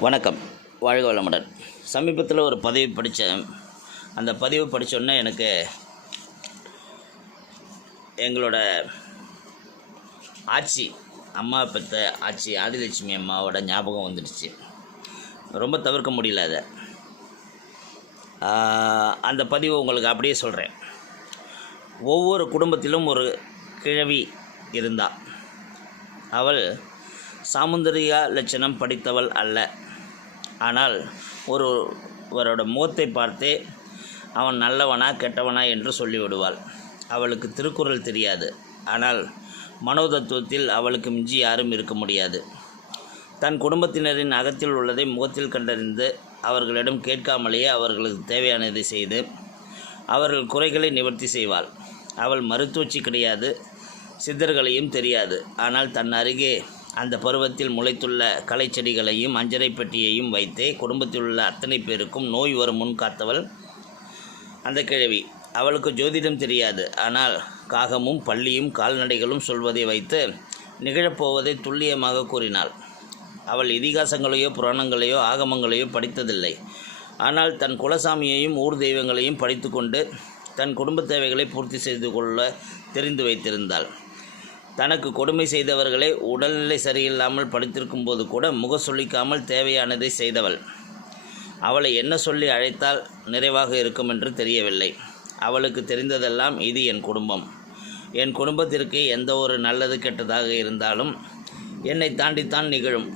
வணக்கம். வாழ்க வளமுடன். சமீபத்தில் ஒரு பதிவு படித்தேன் அந்த பதிவு படித்தோன்னே எனக்கு எங்களோட ஆட்சி அம்மா பெற்ற ஆட்சி ஆதிலட்சுமி அம்மாவோட ஞாபகம் வந்துடுச்சு. ரொம்ப தவிர்க்க முடியல அதை. அந்த பதிவு உங்களுக்கு அப்படியே சொல்கிறேன் ஒவ்வொரு குடும்பத்திலும் ஒரு கிழவி இருந்தா. அவள் சாமுந்தரியா லட்சணம் படித்தவள் அல்ல. ஆனால் ஒருவரோட முகத்தை பார்த்தே அவன் நல்லவனா கெட்டவனா என்று சொல்லிவிடுவாள். அவளுக்கு திருக்குறள் தெரியாது. ஆனால் மனோதத்துவத்தில் அவளுக்கு மிஞ்சி யாரும் இருக்க முடியாது. தன் குடும்பத்தினரின் அகத்தில் உள்ளதை முகத்தில் கண்டறிந்து அவர்களிடம் கேட்காமலேயே அவர்களுக்கு தேவையானதை செய்து அவர்கள் குறைகளை நிவர்த்தி செய்வாள். அவள் மருத்துவச்சி கிடையாது சித்தர்களையும் தெரியாது. ஆனால் தன் அருகே அந்த பருவத்தில் முளைத்துள்ள களைச்செடிகளையும் அஞ்சரை பெட்டியையும் வைத்தே குடும்பத்தில் உள்ள அத்தனை பேருக்கும் நோய் வரும் முன் காத்தவள் அந்த கிழவி. அவளுக்கு ஜோதிடம் தெரியாது. ஆனால் காகமும் பள்ளியும் கால்நடைகளும் சொல்வதை வைத்து நிகழப்போவதை துல்லியமாக கூறினாள். அவள் இதிகாசங்களையோ புராணங்களையோ ஆகமங்களையோ படித்ததில்லை. ஆனால் தன் குலசாமியையும் ஊர் தெய்வங்களையும் படித்துக்கொண்டு தன் குடும்ப தேவைகளை பூர்த்தி செய்து கொள்ள தெரிந்து வைத்திருந்தாள். தனக்கு கொடுமை செய்தவர்களை உடல்நிலை சரியில்லாமல் படித்திருக்கும் போது கூட முக சொல்லிக்காமல் தேவையானதை செய்தவள். அவளை என்ன சொல்லி அழைத்தால் நிறைவாக இருக்கும் என்று தெரியவில்லை. அவளுக்கு தெரிந்ததெல்லாம் இது என் குடும்பம். என் குடும்பத்திற்கு எந்த ஒரு நல்லது கெட்டதாக இருந்தாலும் என்னை தாண்டித்தான் நிகழும்.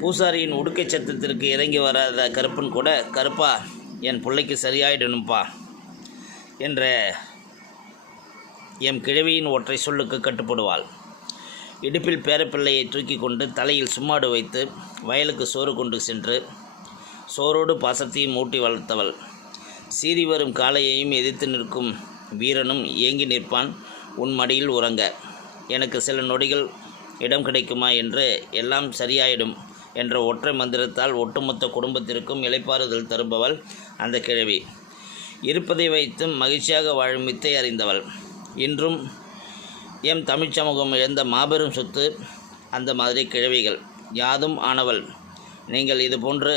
பூசாரியின் உடுக்கை சத்தத்திற்கு இறங்கி வராத கருப்பன் கூட கருப்பா என் பிள்ளைக்கு சரியாயிடணும்ப்பா என்ற எம் கிழவியின் ஒற்றை சொல்லுக்கு கட்டுப்படுவாள். இடுப்பில் பேரப்பிள்ளையை தூக்கி கொண்டு தலையில் சும்மாடு வைத்து வயலுக்கு சோறு கொண்டு சென்று சோரோடு பாசத்தையும் ஊட்டி வளர்த்தவள். சீறி வரும் காளையையும் எதிர்த்து நிற்கும் வீரனும் ஏங்கி நிற்பான் உன் மடியில் உறங்க. எனக்கு சில நொடிகள் இடம் கிடைக்குமா என்று எல்லாம் சரியாயிடும் என்ற ஒற்றை மந்திரத்தால் ஒட்டுமொத்த குடும்பத்திற்கும் இளைப்பாறுதல் தருபவள் அந்த கிழவி. இருப்பதை வைத்தும் மகிழ்ச்சியாக வாழும் வித்தை அறிந்தவள். இன்றும் எம் தமிழ்ச்சமூகம் இழந்த மாபெரும் சொத்து அந்த மாதிரி கிழவிகள். யாதும் ஆனவள். நீங்கள் இது போன்று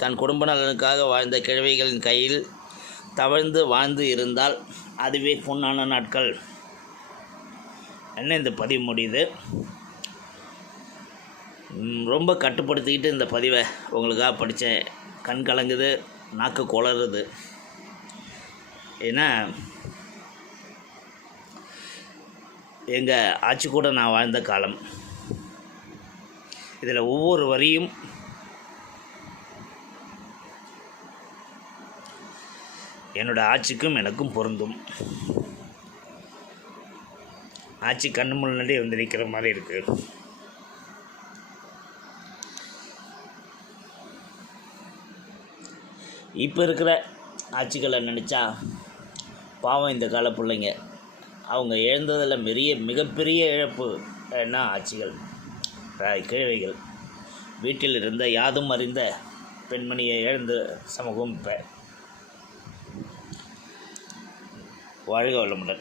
தன் குடும்ப நலனுக்காக வாழ்ந்த கிழவிகளின் கையில் தவழ்ந்து வாழ்ந்து இருந்தால் அதுவே பொன்னான நாட்கள். என்ன இந்த பதிவு முடியுது ரொம்ப கட்டுப்படுத்திக்கிட்டு இந்த பதிவை உங்களுக்காக படித்தேன். கண் கலங்குது நாக்கு குளறுது. ஏன்னா எங்கள் ஆட்சி கூட நான் வாழ்ந்த காலம். இதில் ஒவ்வொரு வரியும் என்னோட ஆட்சிக்கும் எனக்கும் பொருந்தும். ஆட்சி கண்ணு முன்னாடி வந்து நிற்கிற மாதிரி இருக்குது இப்போ இருக்கிற ஆட்சிகளை நினச்சா பாவம் இந்த கால பிள்ளைங்க. அவங்க இழந்ததில் பெரிய மிகப்பெரிய இழப்பு என்ன? ஆட்சிகள். அஹ் கிழவிகள். வீட்டில் இருந்த யாதும் அறிந்த பெண்மணியை இழந்த சமூகம் இப்போ வாழ்க வளமுடன்.